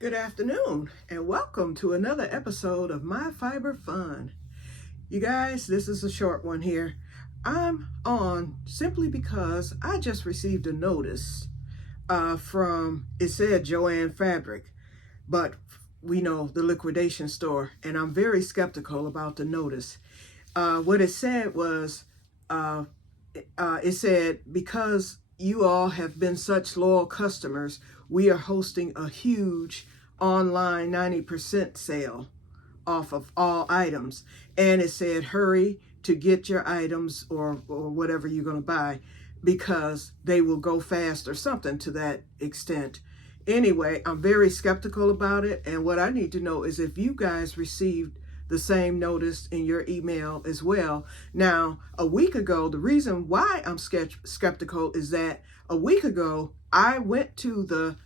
Good afternoon, and welcome to another episode of My Fiber Fun. You guys, this is a short one here. I'm on simply because I just received a notice it said Joann Fabric, but we know the liquidation store, and I'm very skeptical about the notice. What it said was, it said, because you all have been such loyal customers, we are hosting a huge online 90% sale off of all items. And it said, hurry to get your items or whatever you're going to buy because they will go fast or something to that extent. Anyway, I'm very skeptical about it. And what I need to know is if you guys received the same notice in your email as well. Now, a week ago, the reason why I'm skeptical is that a week ago, I went to the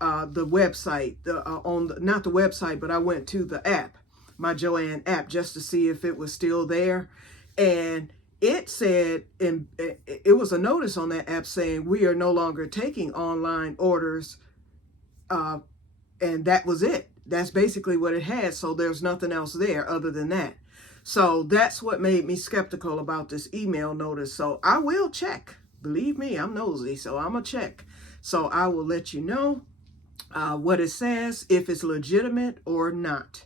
website, not the website, but I went to the app, my Joann app, just to see if it was still there. And it said, and it was a notice on that app saying we are no longer taking online orders. And that was it. That's basically what it had. So there's nothing else there other than that. So that's what made me skeptical about this email notice. So I will check. Believe me, I'm nosy, so I'm going to check. So I will let you know what it says, if it's legitimate or not.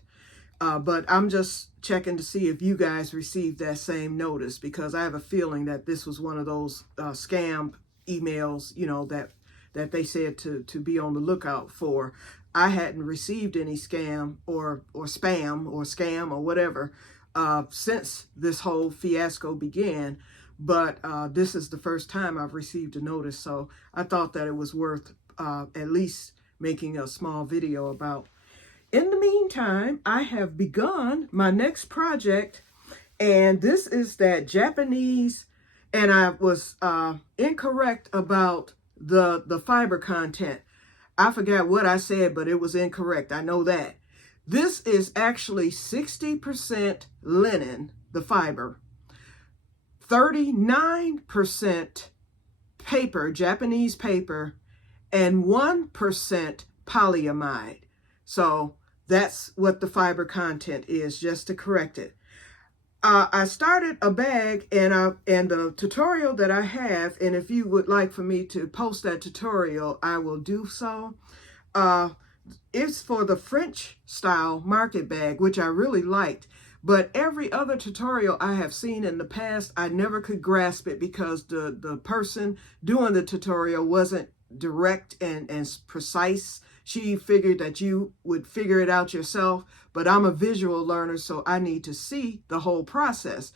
But I'm just checking to see if you guys received that same notice, because I have a feeling that this was one of those scam emails, that they said to be on the lookout for. I hadn't received any scam or spam or scam or whatever since this whole fiasco began. But this is the first time I've received a notice. So I thought that it was worth at least making a small video about. In the meantime, I have begun my next project, and this is that Japanese, and I was incorrect about the fiber content. I forgot what I said, but it was incorrect. I know that. This is actually 60% linen, the fiber, 39% paper, Japanese paper, and 1% polyamide. So that's what the fiber content is, just to correct it. I started a bag, and the tutorial that I have, and if you would like for me to post that tutorial, I will do so. It's for the French style market bag, which I really liked. But every other tutorial I have seen in the past, I never could grasp it because the person doing the tutorial wasn't direct and precise. She figured that you would figure it out yourself, but I'm a visual learner, so I need to see the whole process.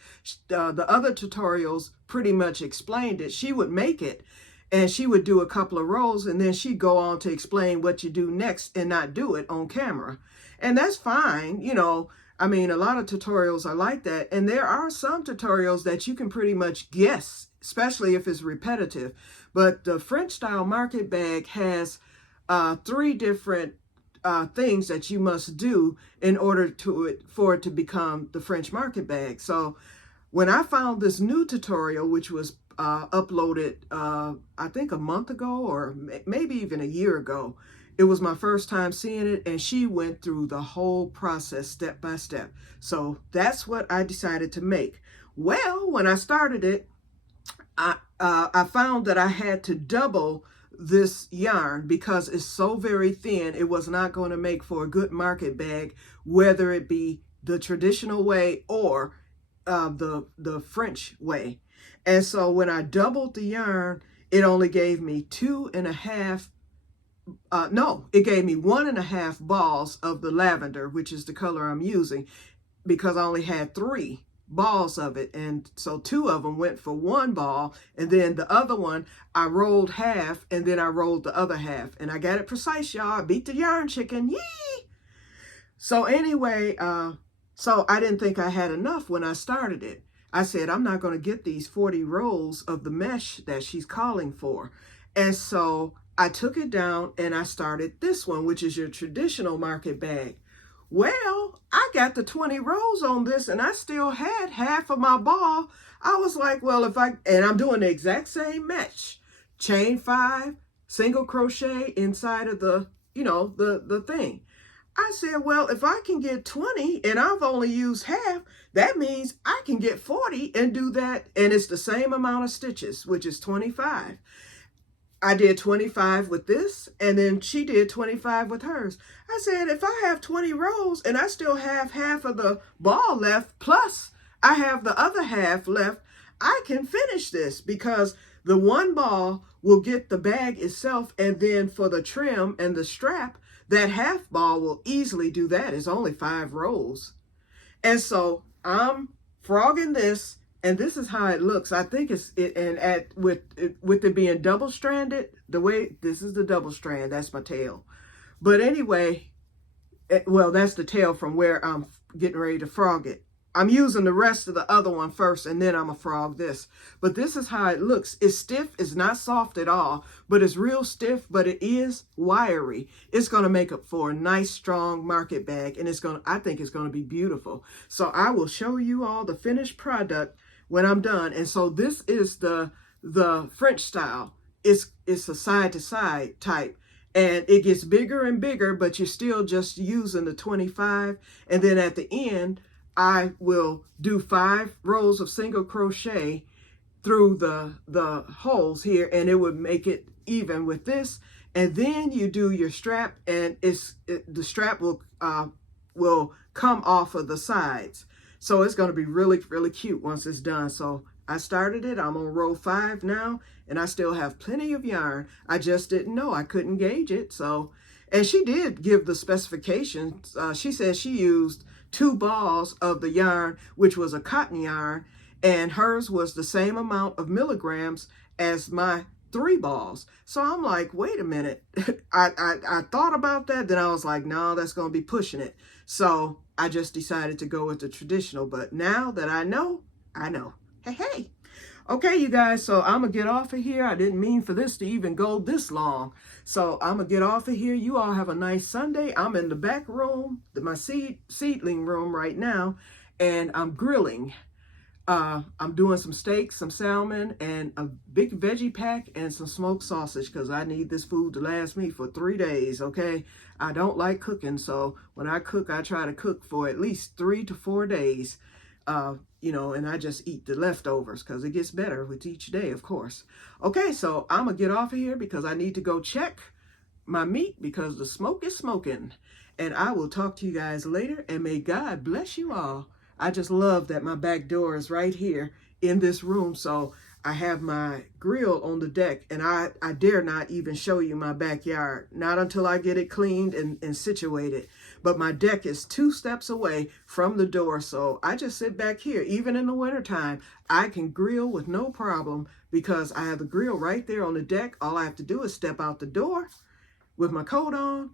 The other tutorials pretty much explained it. She would make it, and she would do a couple of rows, and then she'd go on to explain what you do next and not do it on camera. And that's fine, I mean, a lot of tutorials are like that, and there are some tutorials that you can pretty much guess, especially if it's repetitive. But the French style market bag has 3 different things that you must do in order for it to become the French market bag. So when I found this new tutorial, which was uploaded, I think a month ago or maybe even a year ago, it was my first time seeing it, and she went through the whole process step by step. So that's what I decided to make. Well, when I started it, I found that I had to double this yarn because it's so very thin. It was not going to make for a good market bag, whether it be the traditional way or the French way. And so when I doubled the yarn, it only gave me 1.5 balls of the lavender, which is the color I'm using, because I only had 3 balls of it. And so 2 of them went for 1 ball, and then the other one I rolled half, and then I rolled the other half, and I got it precise, y'all. I beat the yarn chicken. Yee! So anyway, so I didn't think I had enough when I started it. I said, I'm not going to get these 40 rolls of the mesh that she's calling for. And so I took it down and I started this one, which is your traditional market bag. Well, I got the 20 rows on this, and I still had half of my ball. I was like, well, and I'm doing the exact same mesh. Chain 5, single crochet inside of the the thing. I said, well, if I can get 20 and I've only used half, that means I can get 40 and do that. And it's the same amount of stitches, which is 25. I did 25 with this, and then she did 25 with hers. I said, if I have 20 rows and I still have half of the ball left, plus I have the other half left, I can finish this because the one ball will get the bag itself, and then for the trim and the strap, that half ball will easily do that. It's only 5 rows. And so I'm frogging this, and this is how it looks. I think with it being double stranded, this is the double strand, that's my tail. But anyway, well, that's the tail from where I'm getting ready to frog it. I'm using the rest of the other one first, and then I'm going to frog this. But this is how it looks. It's stiff. It's not soft at all, but it's real stiff, but it is wiry. It's going to make up for a nice, strong market bag, and I think it's going to be beautiful. So I will show you all the finished product when I'm done. And so this is the French style. It's a side-to-side type. And it gets bigger and bigger, but you're still just using the 25. And then at the end, I will do 5 rows of single crochet through the holes here, and it would make it even with this. And then you do your strap, and the strap will come off of the sides. So it's going to be really, really cute once it's done. So I started it. I'm on row 5 now, and I still have plenty of yarn. I just didn't know. I couldn't gauge it. So, and she did give the specifications. She said she used 2 balls of the yarn, which was a cotton yarn, and hers was the same amount of milligrams as my 3 balls. So I'm like, wait a minute. I thought about that. Then I was like, no, that's going to be pushing it. So I just decided to go with the traditional. But now that I know, I know. Hey, hey. Okay, you guys, so I'm going to get off of here. I didn't mean for this to even go this long. So I'm going to get off of here. You all have a nice Sunday. I'm in the back room, my seedling room right now, and I'm grilling. I'm doing some steaks, some salmon, and a big veggie pack and some smoked sausage because I need this food to last me for 3 days, okay? I don't like cooking, so when I cook, I try to cook for at least 3 to 4 days. And I just eat the leftovers because it gets better with each day, of course. Okay, so I'm going to get off of here because I need to go check my meat because the smoke is smoking. And I will talk to you guys later, and may God bless you all. I just love that my back door is right here in this room, so I have my grill on the deck, and I dare not even show you my backyard, not until I get it cleaned and situated. But my deck is 2 steps away from the door, so I just sit back here. Even in the wintertime, I can grill with no problem because I have the grill right there on the deck. All I have to do is step out the door with my coat on,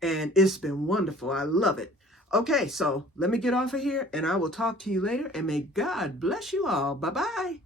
and it's been wonderful. I love it. Okay, so let me get off of here, and I will talk to you later, and may God bless you all. Bye-bye.